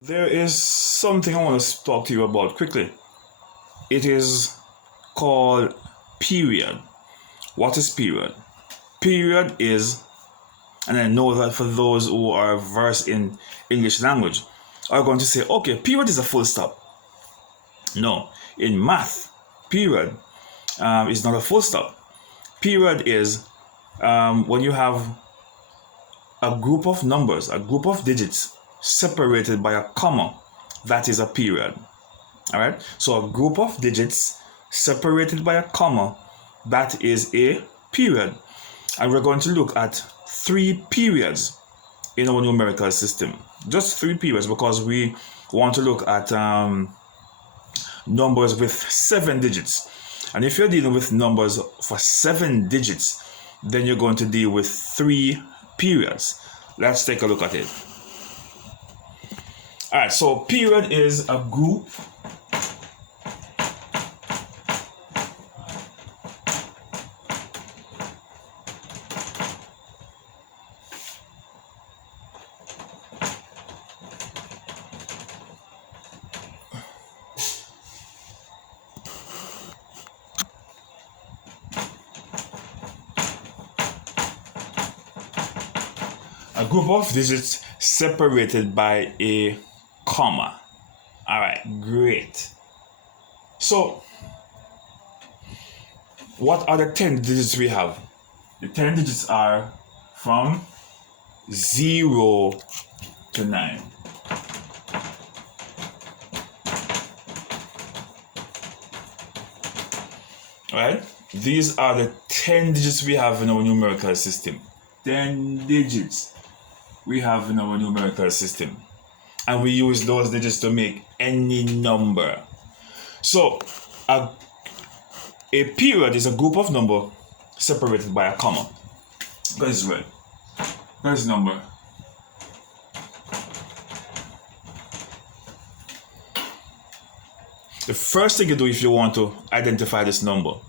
There is something I want to talk to you about quickly. It is called period. What is period? Period is, and I know that for those who are versed in English language, are going to say, okay, period is a full stop. No, in math, period is not a full stop. Period is when you have a group of numbers, a group of digits separated by a comma, that is a period. All right. So a group of digits separated by a comma, that is a period. And we're going to look at 3 periods in our numerical system. Just 3 periods because we want to look at numbers with 7 digits. And if you're dealing with numbers for 7 digits, then you're going to deal with 3 periods. Let's take a look at it. All right, so period is a group of digits separated by a comma. All right, great. So, what are the 10 digits we have? The 10 digits are from 0 to 9. All right, these are the 10 digits we have in our numerical system. 10 digits we have in our numerical system. And we use those digits to make any number. So, a period is a group of number separated by a comma. Guys, right? Guys, number. The first thing you do if you want to identify this number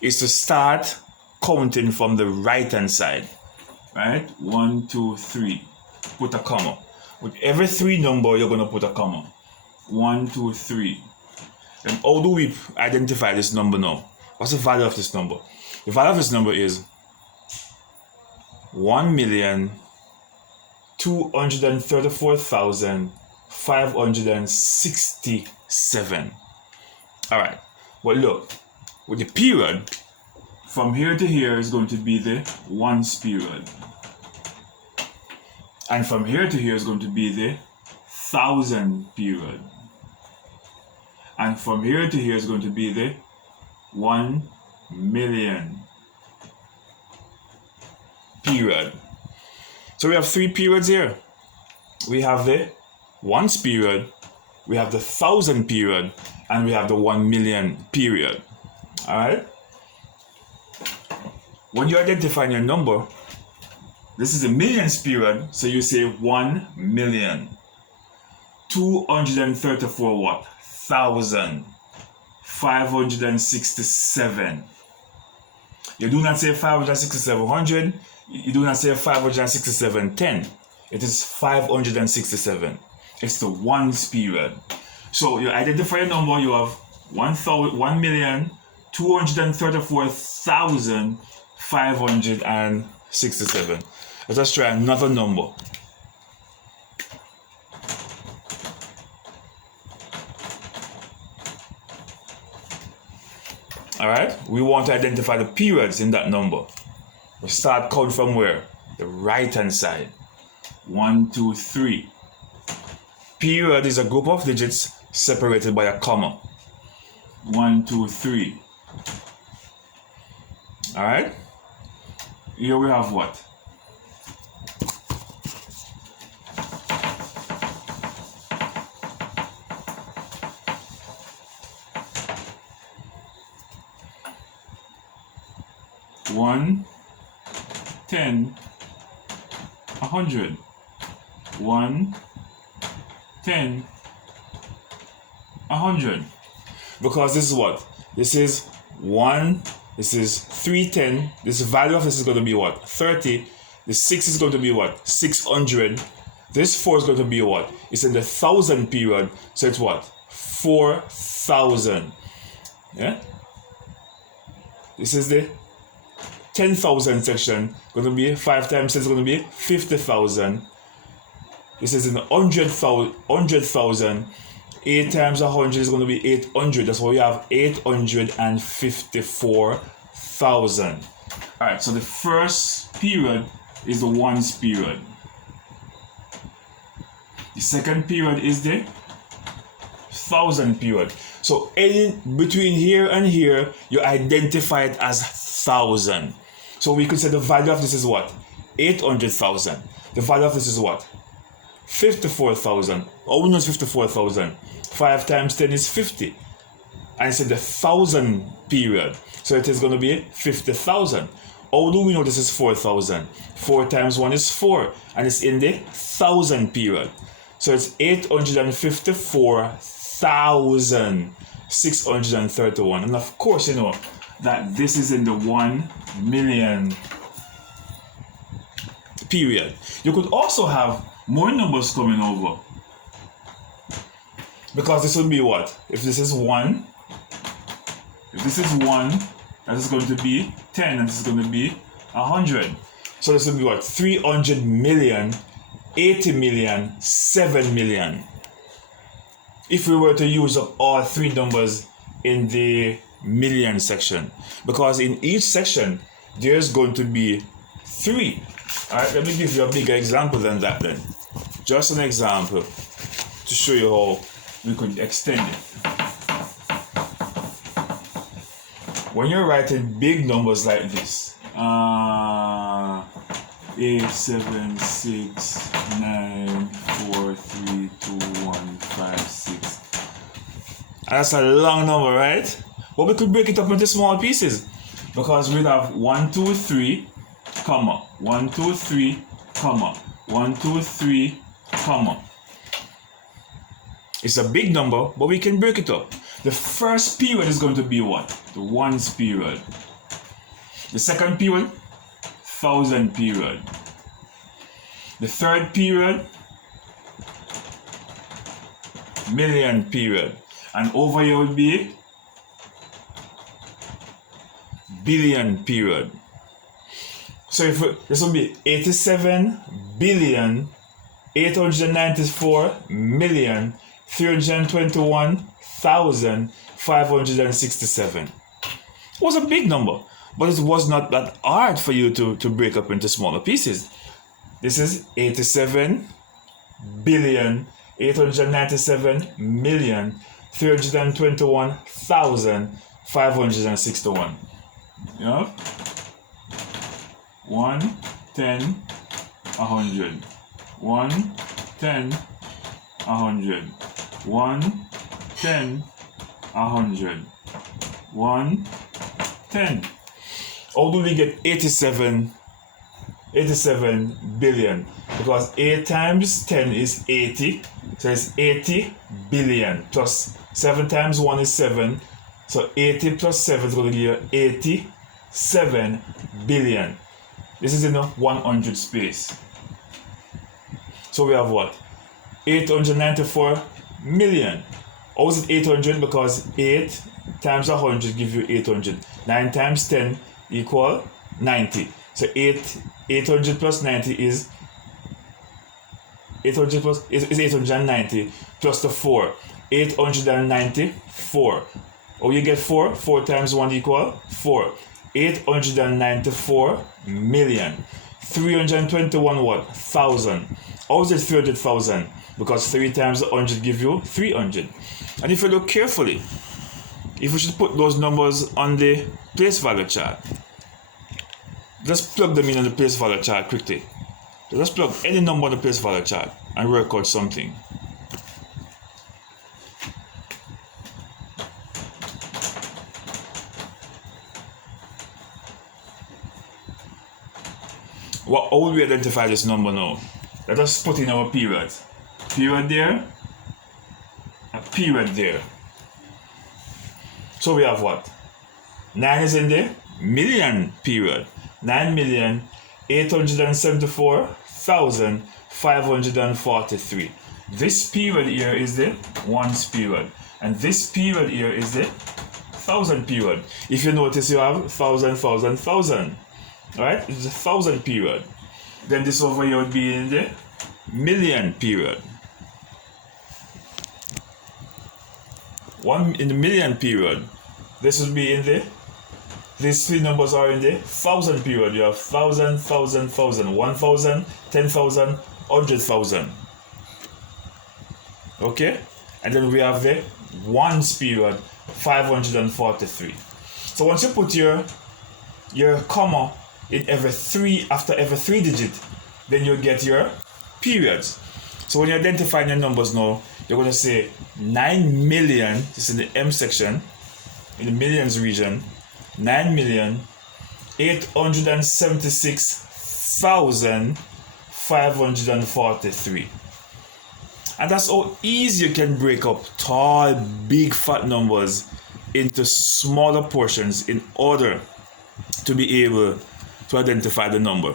is to start counting from the right hand side. Right? 1, 2, 3. Put a comma. With every 3 number, you're going to put a comma. 1, 2, 3. Then how do we identify this number now? What's the value of this number? The value of this number is 1,234,567. All right. Well, look, with the period, from here to here is going to be the ones period. And from here to here is going to be the 1,000 period. And from here to here is going to be the 1,000,000 period. So we have 3 periods here. We have the ones period, we have the 1,000 period, and we have the 1,000,000 period. All right? When you identify your number, this is a millions period, so you say 1,234 what? 1,567. You do not say 56700. You do not say 56710. It is 567. It's the ones period. So you identify a number. You have 1,234,567. Let us try another number. Alright, we want to identify the periods in that number. We start counting from where? The right hand side. 1, 2, 3. Period is a group of digits separated by a comma. 1, 2, 3. Alright, here we have what? One, 10, 100. 1, 10, 100. Because this is what? This is 1, this is 310. This value of this is going to be what? 30. The 6 is going to be what? 600. This 4 is going to be what? It's in the 1,000 period, so it's what? 4,000. Yeah? This is the 10,000 section, going to be 5 times 10 is going to be 50,000. This is in the 100,000. 8 times 100 is going to be 800. That's why we have 854,000. Alright, so the first period is the ones period. The second period is the 1,000 period. So any between here and here, you identify it as 1,000. So we could say the value of this is what? 800,000. The value of this is what? 54,000. Oh, we know it's 54,000. 5 times 10 is 50. And it's in the 1,000 period. So it is going to be 50,000. How do we know this is 4,000? 4 times 1 is 4. And it's in the 1,000 period. So it's 854,631. And of course, you know that this is in the 1 million period. You could also have more numbers coming over. Because this would be what? If this is 1, that is going to be 10, and this is going to be 100. So this would be what? 300 million, 80 million, 7 million. If we were to use up all three numbers in the million section. Because in each section, there's going to be 3. Alright, let me give you a bigger example than that then. Just an example to show you how we could extend it. When you're writing big numbers like this, 8, 7, 6, 9, 4, 3, 2, 1, 5, 6. And that's a long number, right? But we could break it up into small pieces. Because we'd have 1, 2, 3, comma, 1, 2, 3, comma, 1, 2, 3, comma. It's a big number, but we can break it up. The first period is going to be what? The ones period. The second period, 1,000 period. The third period, million period. And over here would be billion period. So if this will be 87 billion 894 million 321,567. It was a big number, but it was not that hard for you to break up into smaller pieces. This is 87 billion 897 million 321,561. You know? 1, 10, 100. 1, 10, 100. 1, 10, 100. 1, 10. How do we get 87 billion? Because 8 times 10 is 80. So it's 80 billion. Plus 7 times 1 is 7. So 80 plus 7 is going to give you 87 billion. This is in the 100 space. So we have what? 894 million. How is it 800? Because 8 times 100 gives you 800. 9 times 10 equal 90. So 800 plus 90 is 890 plus the 4. 894. Oh, you get 4. 4 times 1 equal 4. 894 million. 321 what? 1,000. How is it 300,000? Because 3 times 100 give you 300. And if you look carefully, if we should put those numbers on the place value chart, just plug them in on the place value chart quickly. Just plug any number on the place value chart and work out something. How will we identify this number now? Let us put in our period. Period there, a period there. So we have what? 9 is in the million period. 9,874,567. 543. This period here is the ones period, and this period here is the thousand period. If you notice, you have thousand, thousand, thousand, right? It's a thousand period. Then this over here would be in the million period. One in the million period. This would be in the, these three numbers are in the thousand period. You have thousand, thousand, thousand, 1,000, 10,000, 100,000. Okay? And then we have the ones period, 543. So once you put your comma in every three, after every 3 digit, then you get your periods. So when you're identifying your numbers now, you're going to say 9 million, this is in the M section, in the millions region, 9,876,543. And that's how easy you can break up tall, big, fat numbers into smaller portions in order to be able to identify the number.